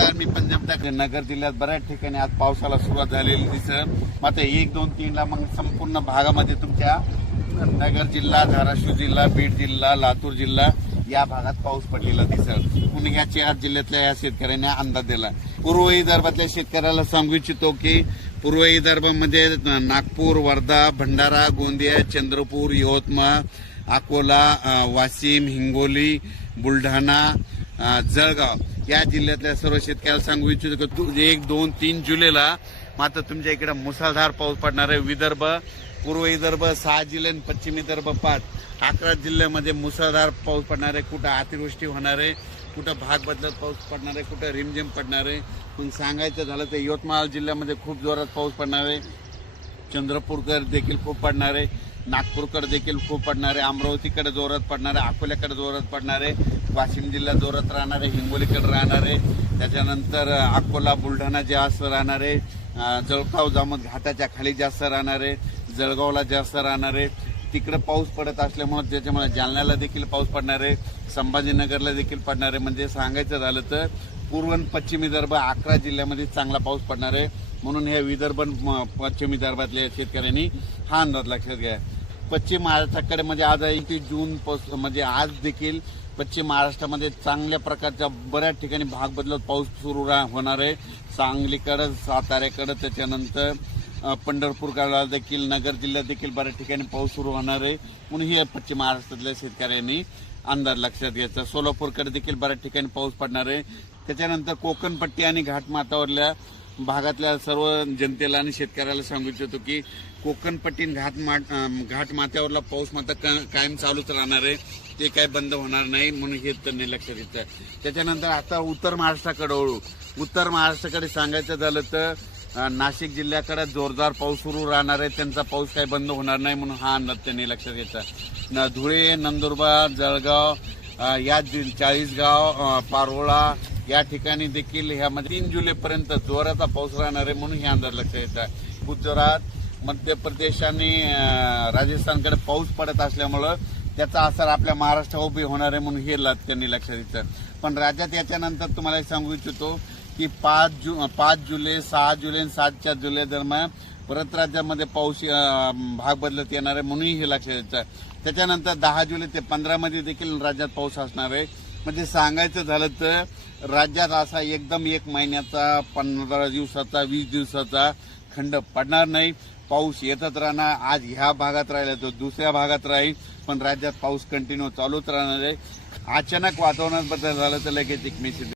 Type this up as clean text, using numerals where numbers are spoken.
नमस्कार, मी पंजाब नगर जिल्ह्यात बऱ्याच ठिकाणी आज पावसाला सुरुवात झालेली दिसत. मात्र 1, 2, 3 ला मग संपूर्ण भागामध्ये तुमच्या नगर जिल्हा, धाराशिव जिल्हा, बीड जिल्हा, लातूर जिल्हा या भागात पाऊस पडलेला दिसत. पुण्याच्या आज जिल्ह्यातल्या या शेतकऱ्यांनी अंदाज दिला. पूर्व विदर्भातल्या शेतकऱ्याला सांगू इच्छितो की पूर्व विदर्भामध्ये नागपूर, वर्धा, भंडारा, गोंदिया, चंद्रपूर, यवतमाळ, अकोला, वाशिम, हिंगोली, बुलढाणा, जळगाव या जिल्ह्यातल्या सर्व शेतकऱ्याला सांगू इच्छितो की 1, 2, 3 जुलैला मात्र तुमच्या इकडे मुसळधार पाऊस पडणार आहे. विदर्भ, पूर्व विदर्भ 6 जिल्हे, पश्चिम विदर्भ 5, 11 जिल्ह्यामध्ये मुसळधार पाऊस पडणार आहे. कुठं अतिवृष्टी होणार आहे, कुठं भाग बदलत पाऊस पडणार आहे, कुठं रिमझिम पडणार आहे. पण सांगायचं झालं तर यवतमाळ जिल्ह्यामध्ये खूप जोरात पाऊस पडणार आहे. चंद्रपूरकर देखील खूप पडणार आहे, नागपूरकडे देखील खूप पडणार आहे, अमरावतीकडे जोरात पडणार आहे, अकोल्याकडे जोरात पडणार आहे, वाशिम जिल्ह्यात जोरात राहणार आहे, हिंगोलीकडे राहणार आहे, त्याच्यानंतर अकोला, बुलढाणा जास्त राहणार आहे, जळगाव जामोद घाटाच्या खाली जास्त राहणार आहे, जळगावला जास्त राहणार आहे. तिकडे पाऊस पडत असल्यामुळे त्याच्यामुळे जालन्याला देखील पाऊस पडणार आहे, संभाजीनगरला देखील पडणार आहे. म्हणजे सांगायचं झालं तर पूर्व आणि पश्चिम विदर्भ 11 जिल्ह्यामध्ये चांगला पाऊस पडणार आहे. म्हणून हे विदर्भ पश्चिम विदर्भातल्या शेतकऱ्यांनी हा अंदाज लक्षात घ्या. पश्चिम महाराष्ट्राकडे म्हणजे आज 29 जून म्हणजे आज देखील पश्चिम महाराष्ट्रामध्ये चांगल्या प्रकारच्या बऱ्याच ठिकाणी भाग बदलत पाऊस सुरू होणार आहे. सांगलीकडे, साताऱ्याकडे, त्याच्यानंतर पंढरपूरकडे देखील, नगर जिल्ह्यात देखील बऱ्याच ठिकाणी पाऊस सुरू होणार आहे. म्हणून हे पश्चिम महाराष्ट्रातल्या शेतकऱ्यांनी अंदाज लक्षात घ्यायचा. सोलापूरकडे देखील बऱ्याच ठिकाणी पाऊस पडणार आहे. त्याच्यानंतर कोकणपट्टी आणि घाटमाथ्यावरल्या भागातल्या सर्व जनतेला आणि शेतकऱ्याला सांगू इच्छितो की कोकणपट्टी घाटमाथ्यावरला पाऊस मात्र कायम चालूच राहणार आहे, ते काय बंद होणार नाही. म्हणून हे त्यांनी लक्षात घेतलं. त्याच्यानंतर आता उत्तर महाराष्ट्राकडे वळू. उत्तर महाराष्ट्राकडे सांगायचं झालं तर नाशिक जिल्ह्याकडे जोरदार पाऊस सुरू राहणार आहे, त्यांचा पाऊस काही बंद होणार नाही. म्हणून हा अंदाज त्यांनी लक्षात घेतला. धुळे, नंदुरबार, जळगाव या 40गाव, पारोळा या ठिकाणी देखील ह्यामध्ये 3 जुलैपर्यंत जोराचा पाऊस राहणार आहे. म्हणून हे अंदाज लक्षात येतात. गुजरात, मध्य प्रदेश आणि राजस्थानकडे पाऊस पडत असल्यामुळं त्याचा असर आपल्या महाराष्ट्रावर उभी होणार आहे. म्हणून हे त्यांनी लक्षात घेतलं. पण राज्यात याच्यानंतर तुम्हाला सांगू इच्छितो की 5 जुलै, 6 जुलै आणि 7 जुलै दरम्यान परत राज्यामध्ये पाऊस भाग बदलत येणार आहे. म्हणून हे लक्षात येतं. त्याच्यानंतर 10 जुलै ते 15 मध्ये देखील राज्यात पाऊस असणार आहे. म्हणजे सांगायचं झालं तर राज्यात असा एकदम 1 महिन्याचा, 15 दिवसाचा, 20 दिवसाचा खंड पडणार नाही. पाऊस येतच राहणार. आज ह्या भागात राहिला तर दुसऱ्या भागात राहील, पण राज्यात पाऊस कंटिन्यू चालूच राहणार आहे. अचानक वातावरणात बदल झाला तर लगेच एक मेसेज